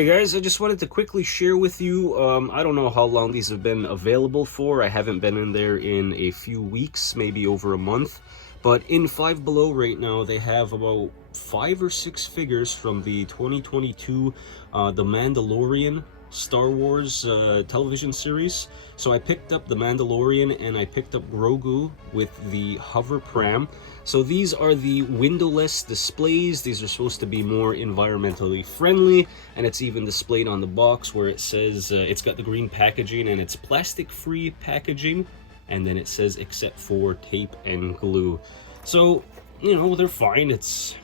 Hey guys, I just wanted to quickly share with you, I don't know how long these have been available for. I haven't been in there in a few weeks, maybe over a month. But in 5below right now, they have about 5 or 6 figures from the 2022 The Mandalorian Star Wars television series. So I picked up the Mandalorian and I picked up Grogu with the hover pram. So these are the windowless displays. These are supposed to be more environmentally friendly, and it's even displayed on the box where it says it's got the green packaging and it's plastic-free packaging, and then it says except for tape and glue. So, you know, they're fine. It's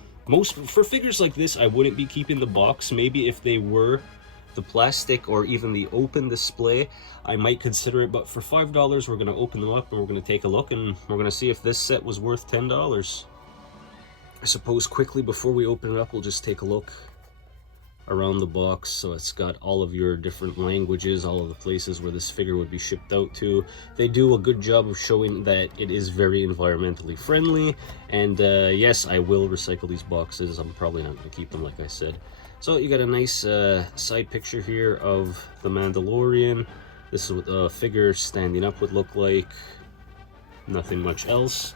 for figures like this, I wouldn't be keeping the box. Maybe if they were the plastic or even the open display, I might consider it, but for $5 we're going to open them up and we're going to take a look and we're going to see if this set was worth $10. I suppose quickly before we open it up, we'll just take a look around the box. So it's got all of your different languages, all of the places where this figure would be shipped out to. They do a good job of showing that it is very environmentally friendly, and yes, I will recycle these boxes. I'm probably not going to keep them, like I said. So you got a nice side picture here of the Mandalorian. This is what a figure standing up would look like. Nothing much else.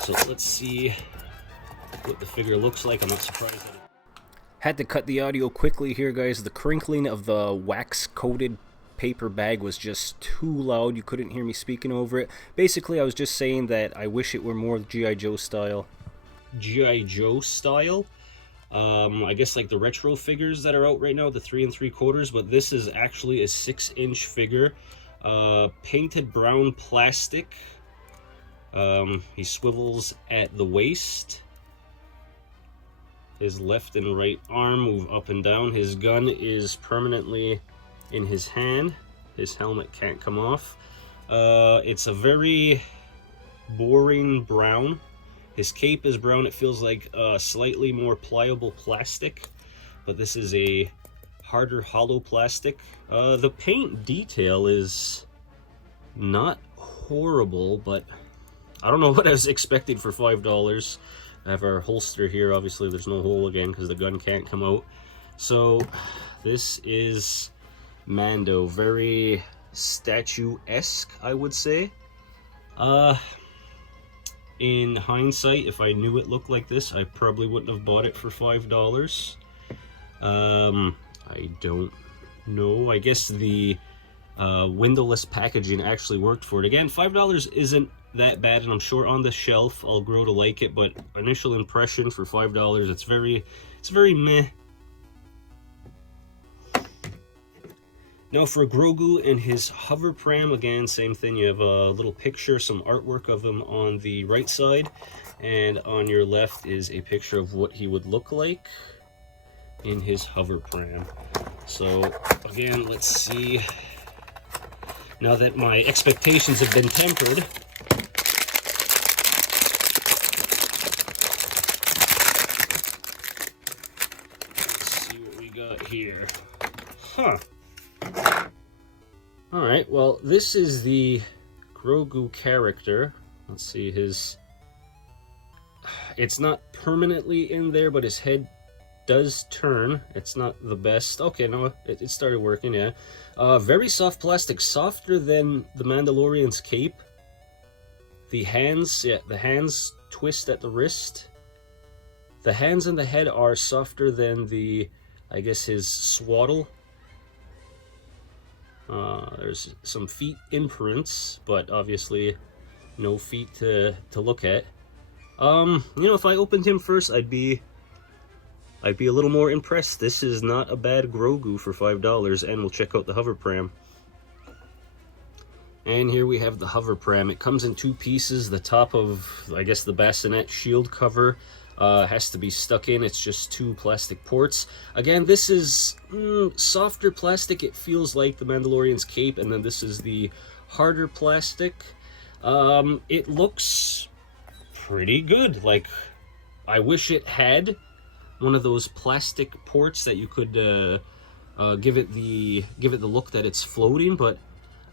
So let's see what the figure looks like. I'm not surprised at it. Had to cut the audio quickly here, guys. The crinkling of the wax-coated paper bag was just too loud. You couldn't hear me speaking over it. Basically, I was just saying that I wish it were more G.I. Joe style. G.I. Joe style? I guess like the retro figures that are out right now, the 3 3/4, but this is actually a 6-inch figure, painted brown plastic. He swivels at the waist. His left and right arm move up and down. His gun is permanently in his hand. His helmet can't come off. It's a very boring brown. His cape is brown. It feels like slightly more pliable plastic, but this is a harder hollow plastic. The paint detail is not horrible, but I don't know what I was expecting for $5. I have our holster here. Obviously there's no hole again because the gun can't come out. So this is Mando, very statue-esque, I would say. In hindsight, if I knew it looked like this, I probably wouldn't have bought it for $5. I don't know. I guess the windowless packaging actually worked for it. Again, $5 isn't that bad, and I'm sure on the shelf I'll grow to like it, but initial impression for $5, it's very meh. Now for Grogu and his hover pram, again, same thing. You have a little picture, some artwork of him on the right side, and on your left is a picture of what he would look like in his hover pram. So again, let's see. Now that my expectations have been tempered, let's see what we got here. Huh. Alright, well, this is the Grogu character. Let's see, it's not permanently in there, but his head does turn. It's not the best. Okay, no, it started working, yeah. Very soft plastic, softer than the Mandalorian's cape. The hands, yeah, the hands twist at the wrist. The hands and the head are softer than the, I guess, his swaddle. There's some feet imprints, but obviously no feet to look at. You know, if I opened him first, I'd be a little more impressed. This is not a bad Grogu for $5, and we'll check out the hover pram. And here we have the hover pram. It comes in 2 pieces. The top of, I guess, the bassinet shield cover has to be stuck in. It's just 2 plastic ports. Again, this is softer plastic. It feels like the Mandalorian's cape, and then this is the harder plastic. It looks pretty good. Like, I wish it had one of those plastic ports that you could give it the look that it's floating, but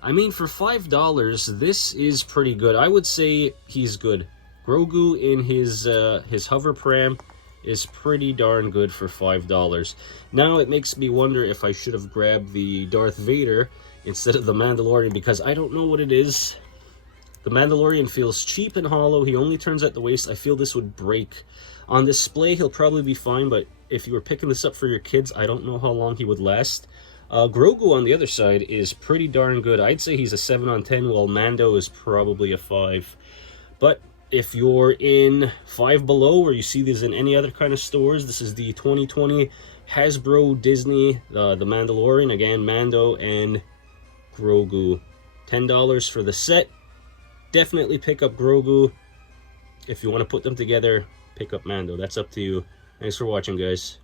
I mean, for $5, this is pretty good. I would say he's good. Grogu in his hover pram is pretty darn good for $5. Now it makes me wonder if I should have grabbed the Darth Vader instead of the Mandalorian, because I don't know what it is. The Mandalorian feels cheap and hollow. He only turns at the waist. I feel this would break. On display, he'll probably be fine, but if you were picking this up for your kids, I don't know how long he would last. Grogu on the other side is pretty darn good. I'd say he's a 7 on 10, while Mando is probably a 5. But if you're in 5 Below, or you see these in any other kind of stores, this is the 2020 Hasbro Disney, the Mandalorian. Again, Mando and Grogu. $10 for the set. Definitely pick up Grogu. If you want to put them together, pick up Mando. That's up to you. Thanks for watching, guys.